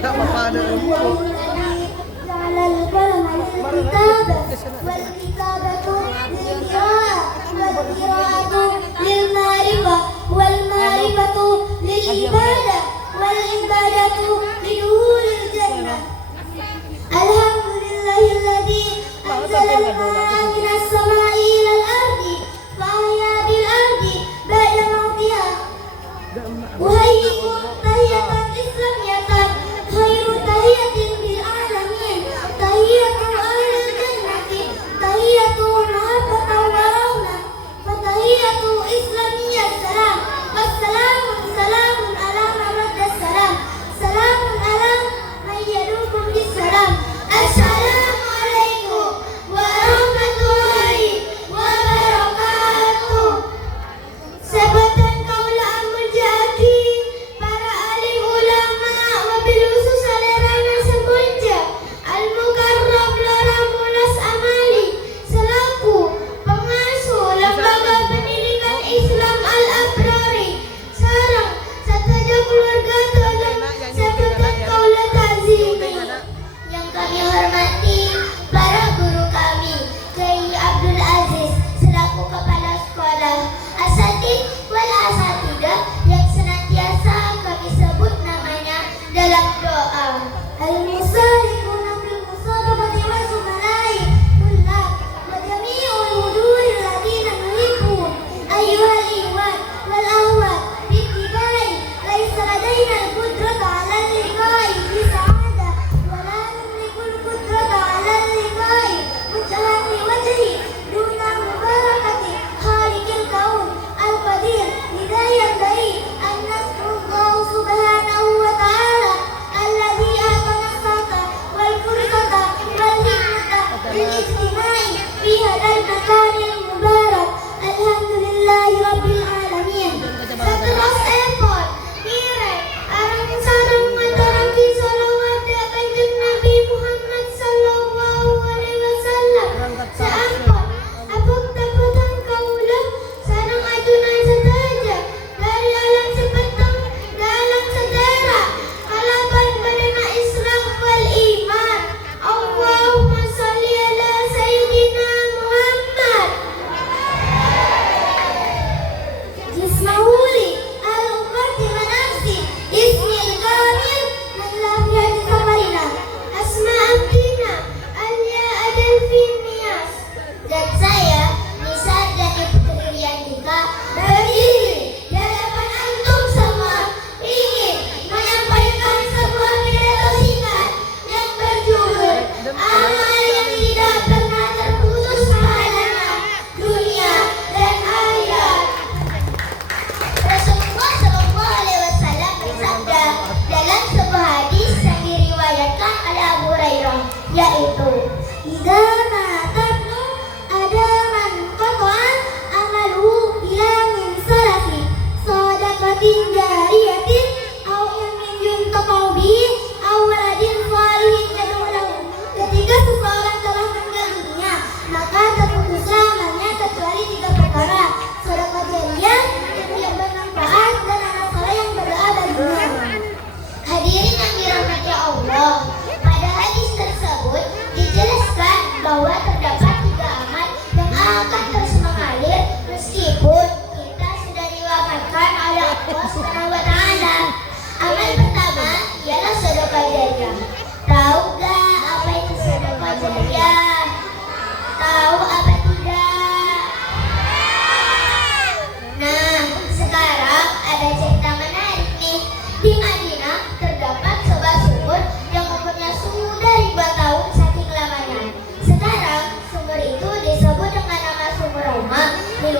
Tak apa ada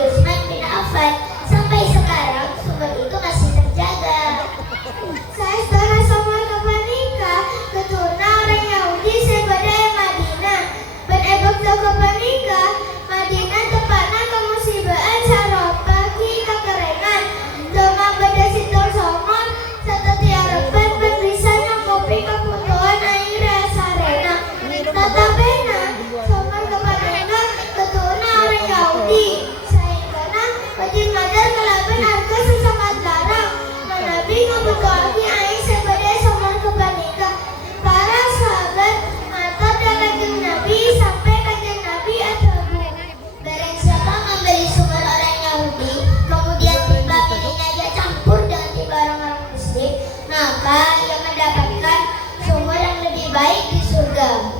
Utsman bin Affan. Sampai sekarang sumber itu masih terjaga maka ia mendapatkan sumber yang lebih baik di surga.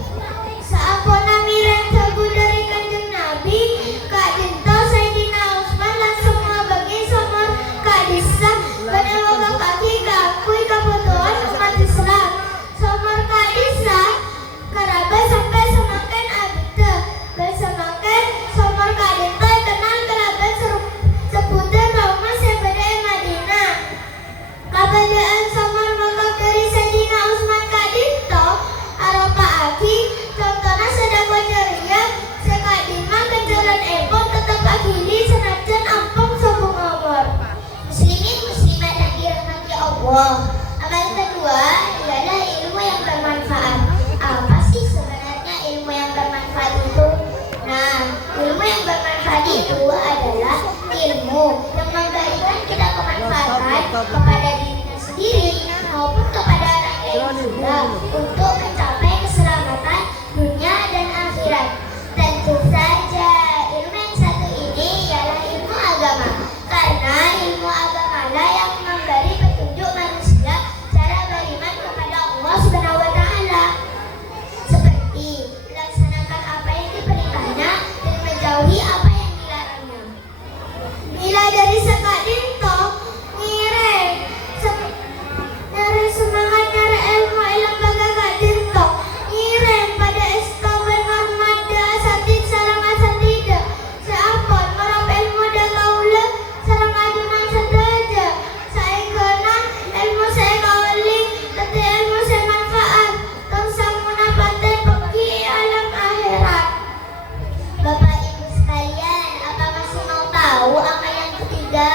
Saapona mireng sagu dari Kanjeng Nabi, Kak Dinto Sayyidina Utsman langsung mengabagi somor Kak Disa menewaga kaki kakui kebutuhan umat Islam. Somor Kak Disa karaba sampai semakin abite bersemakin somor Kak Dinto kenal kerabat seputar Roma sebeda Madinah. Kabadaan somor makam dari Sayyidina Utsman Kak Dinto aropa aki contohnya sedang ceria sekadima kenjalan epok tetap akhiri senajan ampung sobong omor. Muslimin muslimat yang dirahmati Allah, amal kedua ialah ilmu yang bermanfaat. Apa sih sebenarnya ilmu yang bermanfaat itu? Nah, ilmu yang bermanfaat itu adalah ilmu yang memberikan kita kemanfaatan kepada dirinya sendiri maupun kepada orang lain juga untuk mencapai keselamatan dunia dan akhirat. Tentu saja ilmu yang satu ini ialah ilmu agama, karena ilmu agama lah yang memberi petunjuk manusia cara beriman kepada Allah Subhanahu wa Ta'ala, seperti melaksanakan apa yang diperintahnya dan menjauhi apa yang dilarangnya. Bila dari Kak Dinto ngireng nyari semangat nyari ilmu lembaga Kak Dinto ngireng pada estaban armada satin sarang asatida seampun marap ilmu dan kaula sarang adunan sedaja saya kenal ilmu saya kauling tetapi ilmu saya manfaat tong samuna paten pergi alam akhirat. Bapak Ibu sekalian, apa masih mau tahu amal yang ketiga?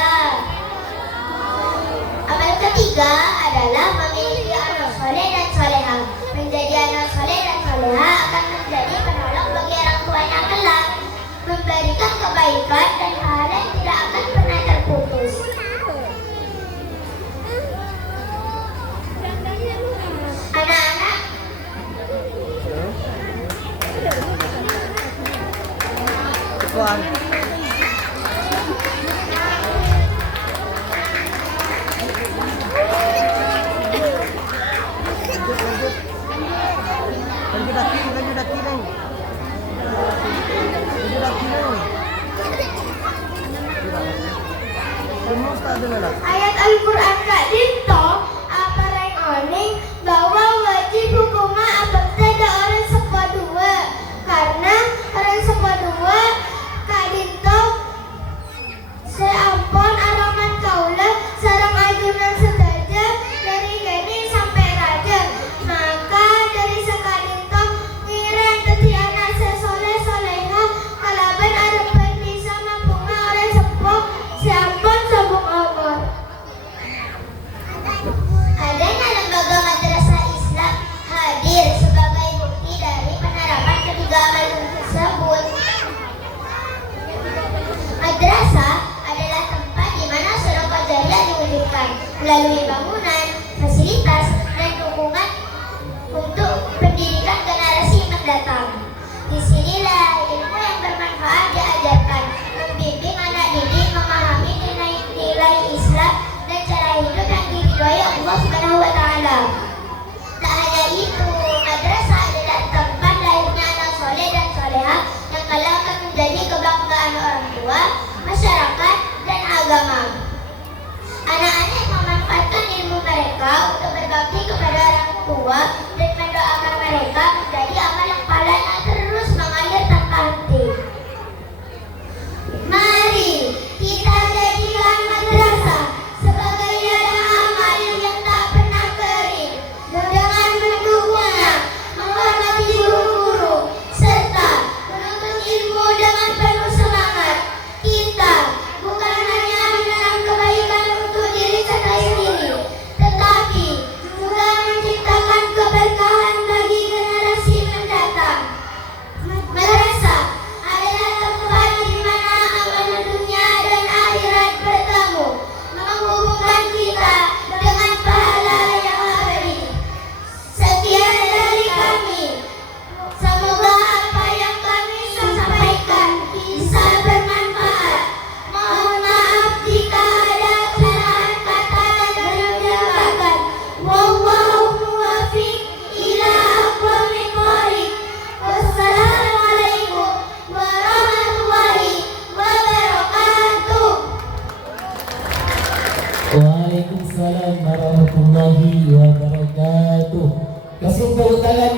Amal ketiga adalah memiliki anak soleh dan soleha. Menjadi anak soleh dan soleha akan menjadi penolong bagi orang tuanya kelak, memberikan kebaikan dan hal yang tidak akan pernah terputus. Anak-anak, ayat Al-Quran Kak Dinto apa yang oning bahwa wajib hukumnya apabila ada orang sebuah dua, karena orang sebuah dua Kak Dinto seampun araman kaula sarang ajunan sedaja dari geni sampai raja, maka dari Kak Dinto ngireng teti anak sesoleh soleha kalaban arepan bisa mampunga orang sepuh seampun sobong omor. Adanya lembaga madrasah Islam hadir sebagai bukti dari penerapan ketiga amal tersebut. Madrasah adalah tempat di mana sedekah jariah diwujudkan melalui bangunan, fasilitas, dan dukungan untuk pendidikan generasi mendatang. Disinilah ilmu yang bermanfaat diajarkan, membimbing anak didik memahami nilai-nilai Islam dan cara hidup yang diridhoi Allah Subhanahu wa Ta'ala. Tak hanya itu, madrasah adalah tempat lahirnya anak soleh dan soleha yang kelak akan menjadi kebanggaan orang tua, masyarakat, dan agama. Anak-anak yang memanfaatkan ilmu mereka untuk berbakti kepada orang tua dan mendoakan mereka menjadi amal yang pahalanya terus mengalir tanpa henti. Mari kita jadikan madrasah sebagai ladang amal yang tak pernah kering, dengan mendukungnya, menghormati guru-guru, serta menuntut ilmu dengan penuh semangat. Kita bukan hanya menanam kebaikan untuk diri kita sendiri, tetapi juga menciptakan keberkahan bagi generasi mendatang. Waalaikumsalam warahmatullahi wabarakatuh. Kasih tepuk tangan